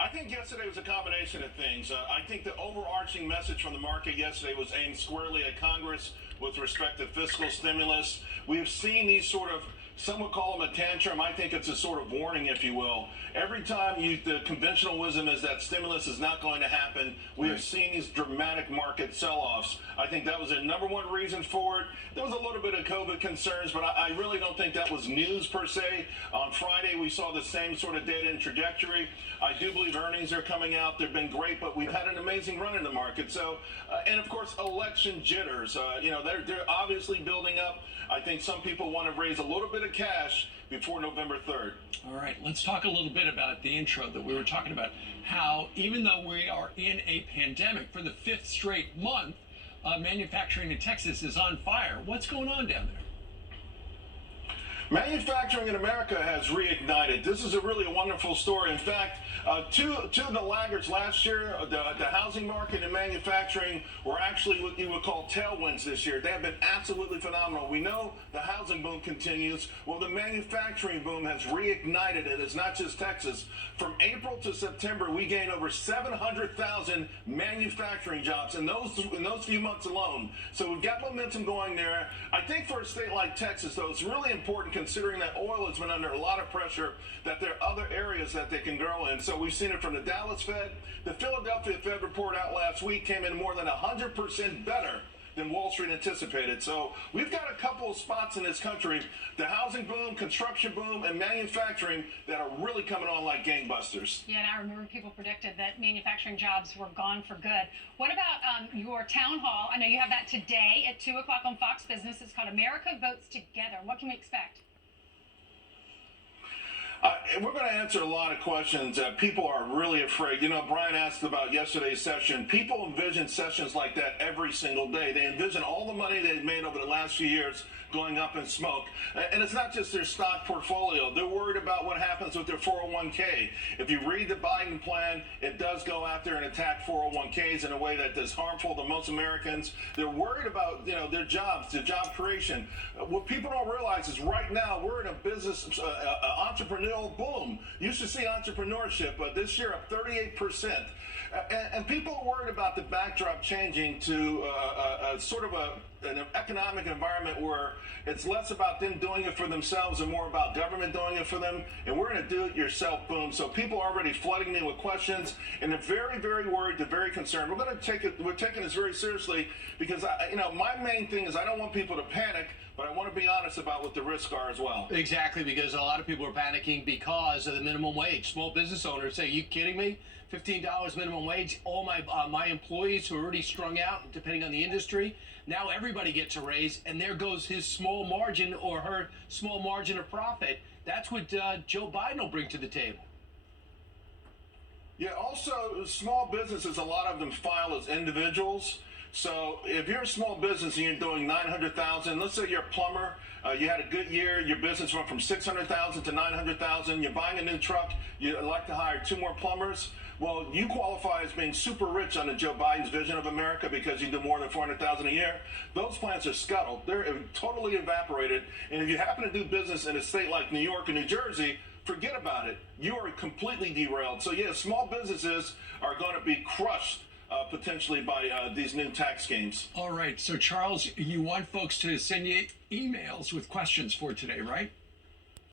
I think yesterday was a combination of things. I think the overarching message from the market yesterday was aimed squarely at Congress with respect to fiscal stimulus. We have seen these sort of, some would call them a tantrum. I think it's a sort of warning, if you will. Every time the conventional wisdom is that stimulus is not going to happen, we have seen these dramatic market sell-offs. I think that was the number one reason for it. There was a little bit of COVID concerns, but I really don't think that was news per se. On Friday, we saw the same sort of data and trajectory. I do believe earnings are coming out. They've been great, but we've had an amazing run in the market. So, and of course, election jitters. They're obviously building up. I think some people want to raise a little bit of cash before November 3rd. All right, let's talk a little bit about the intro that we were talking about, how even though we are in a pandemic for the fifth straight month, manufacturing in Texas is on fire. What's going on down there? Manufacturing in America has reignited. This is really a wonderful story. In fact, two of the laggards last year, the housing market and manufacturing, were actually what you would call tailwinds this year. They have been absolutely phenomenal. We know the housing boom continues. Well, the manufacturing boom has reignited it. It's not just Texas. From April to September, we gained over 700,000 manufacturing jobs in those few months alone. So we've got momentum going there. I think for a state like Texas, though, it's really important, considering that oil has been under a lot of pressure, that there are other areas that they can grow in. So we've seen it from the Dallas Fed. The Philadelphia Fed report out last week came in more than 100% better than Wall Street anticipated. So we've got a couple of spots in this country, the housing boom, construction boom, and manufacturing, that are really coming on like gangbusters. Yeah, and I remember people predicted that manufacturing jobs were gone for good. What about your town hall? I know you have that today at 2 o'clock on Fox Business. It's called America Votes Together. What can we expect? We're going to answer a lot of questions. People are really afraid. Brian asked about yesterday's session. People envision sessions like that every single day. They envision all the money they've made over the last few years going up in smoke. And it's not just their stock portfolio. They're worried about what happens with their 401k. If you read the Biden plan, it does go after and attack 401ks in a way that is harmful to most Americans. They're worried about their jobs, their job creation. What people don't realize is right now we're in a business entrepreneurial boom. You should see entrepreneurship, but this year up 38%. And people are worried about the backdrop changing to sort of an economic environment where it's less about them doing it for themselves and more about government doing it for them. And we're in a do-it-yourself boom. So people are already flooding me with questions, and they're very, very worried. They're very concerned. We're taking this very seriously because my main thing is I don't want people to panic, but I want to be honest about what the risks are as well. Exactly, because a lot of people are panicking because of the minimum wage. Small business owners say, "Are you kidding me? $15 minimum wage. All my employees who are already strung out, depending on the industry, now everybody gets a raise, and there goes his small margin or her small margin of profit." That's what Joe Biden will bring to the table. Yeah, also small businesses, a lot of them file as individuals. So if you're a small business and you're doing 900,000, let's say you're a plumber, you had a good year, your business went from 600,000 to 900,000, you're buying a new truck, you'd like to hire 2 more plumbers. Well, you qualify as being super rich under Joe Biden's vision of America because you do more than 400,000 a year. Those plans are scuttled. They're totally evaporated. And if you happen to do business in a state like New York and New Jersey, forget about it. You are completely derailed. So yeah, small businesses are going to be crushed potentially by these new tax schemes. All right, so Charles, you want folks to send you emails with questions for today, right?